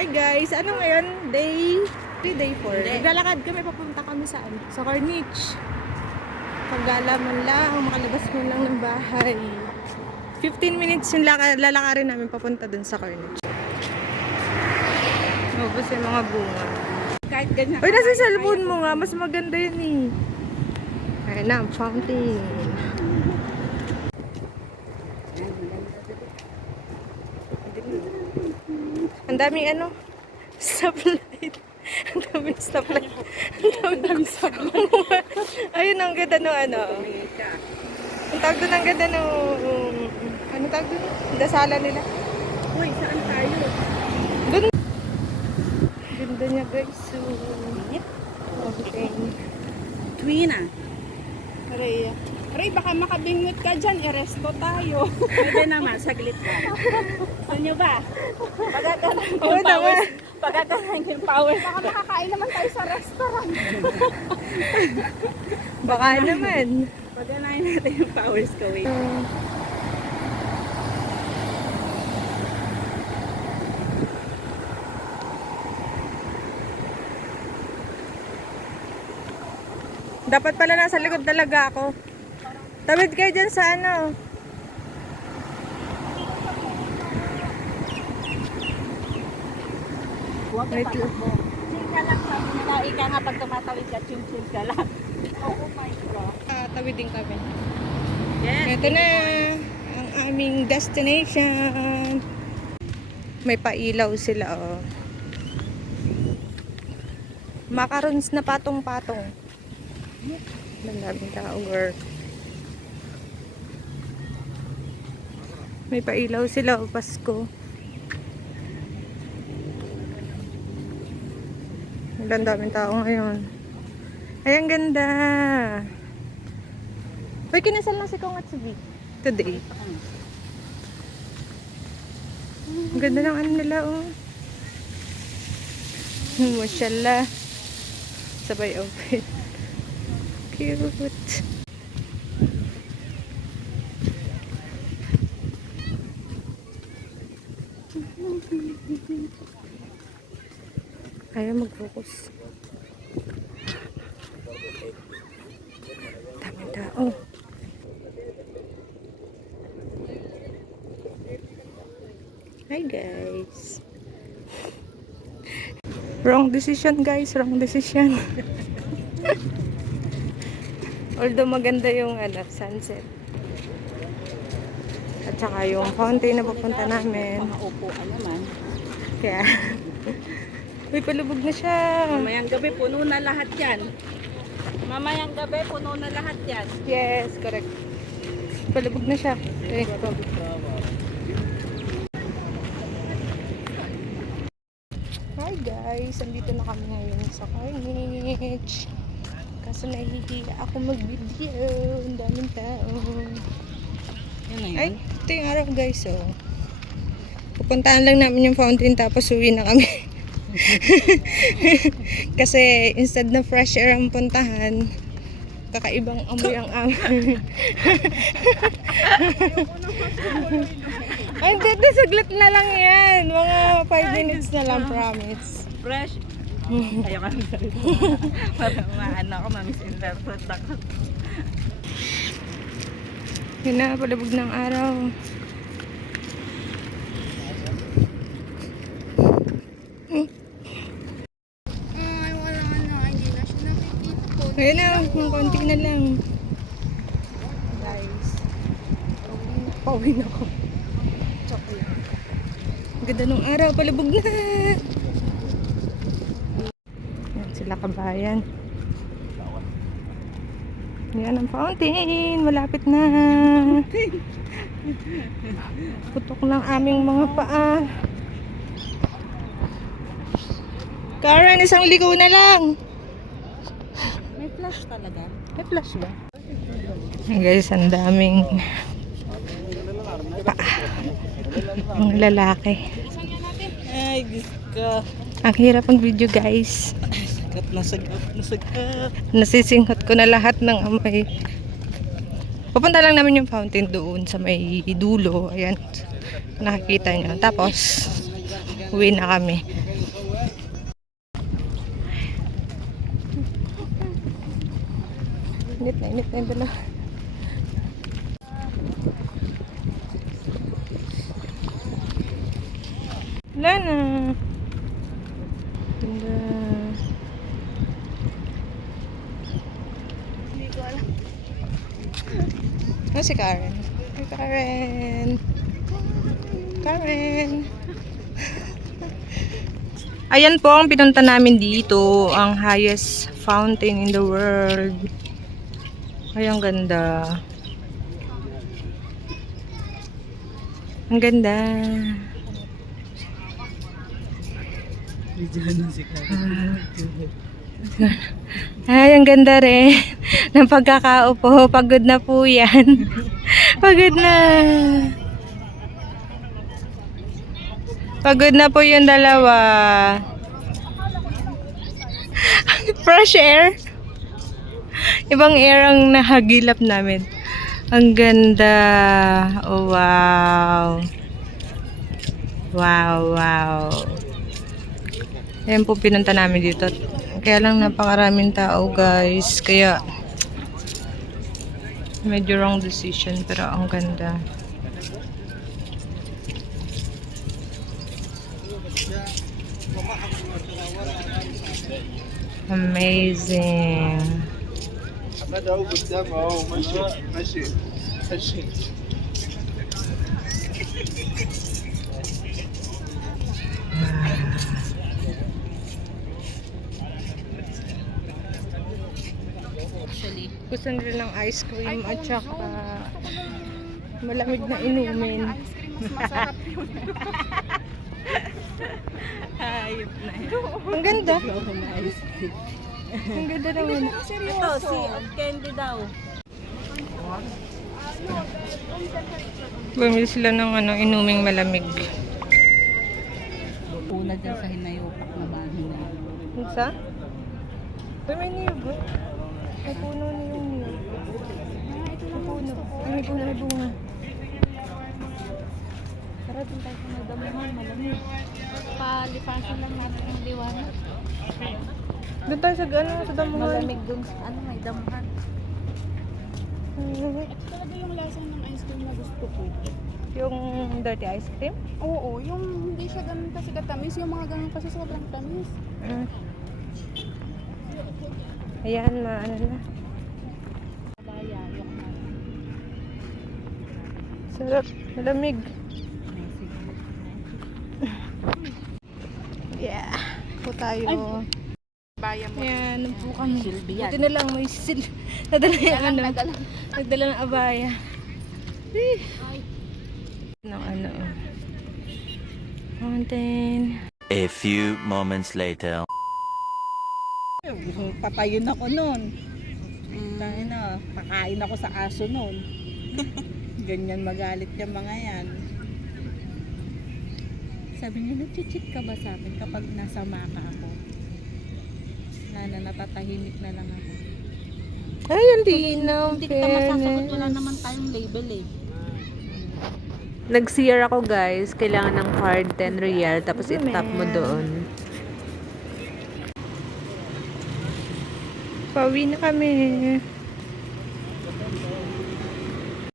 Hi guys! Ano ngayon? Day 4. Naglalakad kami, papunta kami saan? Sa Corniche. Paggala man lang, makalabas man lang ng bahay. 15 minutes yung lalakarin namin papunta dun sa Corniche. Mabos yung mga bunga. Kahit ganyan. Uy, nasa cellphone mo nga. Mas maganda yun eh. Ayan na, fountain. Ang daming ano? Stoplight. Ang daming stoplight. Ang daming stoplight. Ayun, ang ganda ng ano. Ang tawag doon, ang ganda ng... Ano tawag doon? Dasalan nila. Uy, saan tayo? Doon. Ganda niya guys. So, okay. Twina. Maria. Aray, baka makabingot ka dyan. Iresto tayo. Pwede naman, saglit ka. Gusto nyo ba? Pagkakaroon Oo yung naman. powers. Pagkakaroon yung powers. Baka makakain naman tayo sa restaurant. Baka naman. Pagkanain natin yung powers ko. Wait. Dapat pala nasa likod talaga ako. Tawid kayo dyan sa ano. Huwag ka Wait pa. lang. Chill ka lang. Sabi nila, ika nga pag tumatawid ka, chill ka lang. Oh my God. Tawid din kami. Yes. Ito na ang aming destination. May pailaw sila oh. Macarons na patong-patong. Ang daming tao girl. May pailaw sila oh, Pasko. Ang daming tao ngayon. Ay, ang ganda. Uy, kinasal lang si Kong at si V today. Ang ganda ng ano nila, oh. Mashallah. Sabay open. Cute. Ayaw mag-focus. Daming tao. Hi guys. Wrong decision guys, wrong decision. Although maganda yung ano, sunset. At saka yung fountain na papunta namin. Mga upuan naman. Kaya, uy, palubog na siya. Mamayang gabi, puno na lahat yan. Mamayang gabi, puno na lahat yan. Yes, correct. Palubog na siya. Eh, hi guys, andito na kami ngayon sa Corniche. Kaso nahihiya ako mag-video. Ang daming tao. Yan na Ay, ito yung araw guys, oh. Pupuntahan lang namin yung fountain tapos uwi na kami. Kasi instead na fresh air ang puntahan, kakaibang amoy ang amoy. Ay, hindi, saglit na lang yan. Mga 5 minutes na lang, promise. Fresh. Ayaw ka ng salita. Para maano ako, ma-misinterpret ako. Yun na, palabog ng araw. Ay, wala na. Hindi na siya nakikita. Ayun na, mga konti na lang. Guys. Pauwi na ako. Chocolate. Ang ganda ng araw, palabog na. Yan sila kabayan. Yan ang fountain. Malapit na. Putok lang aming mga paa. Karen, isang ligaw na lang. May flash talaga. May flash ba? Hey guys, ang daming paa. Ang lalaki. Ay, Diyos ko. Ang hirap ang video guys. Nasagap. Nasisinghot ko na lahat ng amoy. Pupunta lang namin yung fountain doon sa may dulo. Ayan. Nakikita nyo. Tapos, uwi na kami. Init na yung dala. Wala na. Ganda. Hindi ko alam. Ano si Karen? Hi, Karen. Karen. Ayan po ang pinunta namin dito. Ang highest fountain in the world. Ay, ang ganda. Ang ganda. Ay, ang ganda rin ng pagkakaupo. Pagod na po yan. Pagod na. Pagod na po yung dalawa. Fresh air. Ibang air ang nahagilap namin. Ang ganda. Oh, wow. Wow, wow. Ayan po pinunta namin dito. Kaya lang napakaraming tao, guys. Kaya medyo wrong decision, pero ang ganda. Amazing. بدأوا قدام اهو ماشي ماشي ماشي Actually. Gusto nila ng ice cream at saka malamig na inumin. Ice cream, mas masarap yun. Hayop na yun. Ang ganda. Ice cream. Ang ganda naman. Ito, si candy daw. Bumili sila ng inuming malamig. Una dyan sa hinayupak na bahay na. Isa? Uy, may niyog. May puno na yung niyog. May puno. Ay, may puno, may bunga. Tara, dun tayo sa may damuhan, malamig. Palipasan lang natin ang liwanag. Doon tayo sa sa damuhan. Malamig dun sa may damuhan. Talaga yung lasa ng ice cream na gusto ko. Yung dirty ice cream? Oo, yung hindi siya ganun kasi katamis, yung mga ganun kasi sobrang tamis. Mm. Ayan, ano na. Kabaya, yung Sarap. Malamig. Yeah. Po tayo. Baya mo. Ayan, po kami. Silbian. Buti na lang may nadala yung nagdala ng abaya. Ng mountain. A few moments later. Papayon ako noon. Dahil na, pakain ako sa aso noon. Ganyan magalit yung mga yan. Sabi niya, nag-cheat ka ba sa akin kapag nasa maka ako? Natatahimik na lang ako. Ay, ang linaw. Hindi kita masasagot, wala naman tayong label eh. Nag-CR ako, guys. Kailangan ng card, 10 real. Tapos itap mo doon. Pauwi na kami.